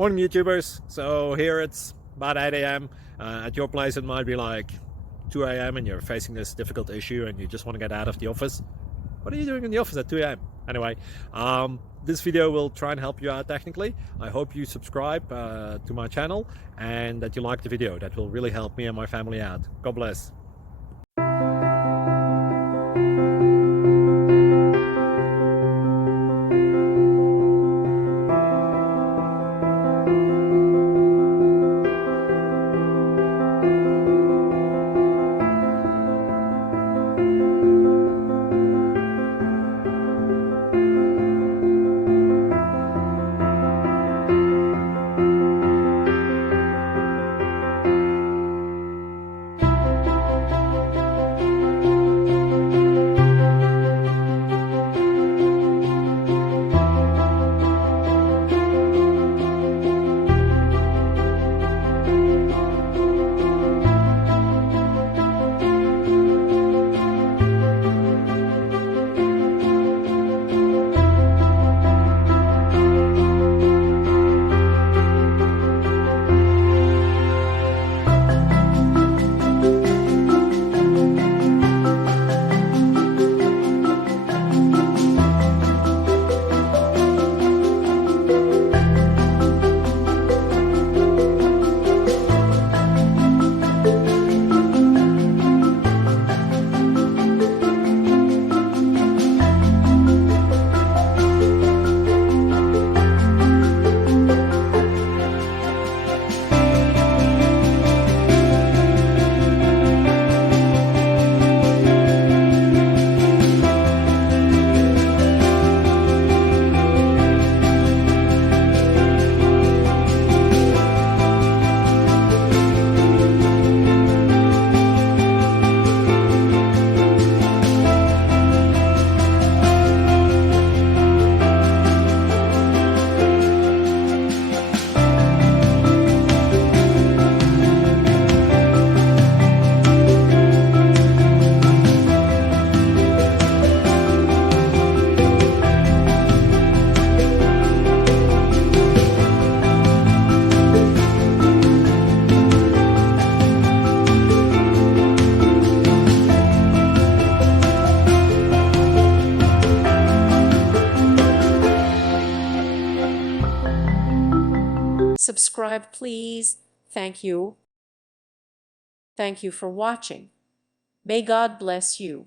Morning YouTubers. So here it's about 8 a.m. At your place it might be like 2 a.m. and you're facing this difficult issue and you just want to get out of the office. What are you doing in the office at 2 a.m.? Anyway, this video will try and help you out technically. I hope you subscribe to my channel and that you like the video. That will really help me and my family out. God bless. Subscribe, please. Thank you. Thank you for watching. May God bless you.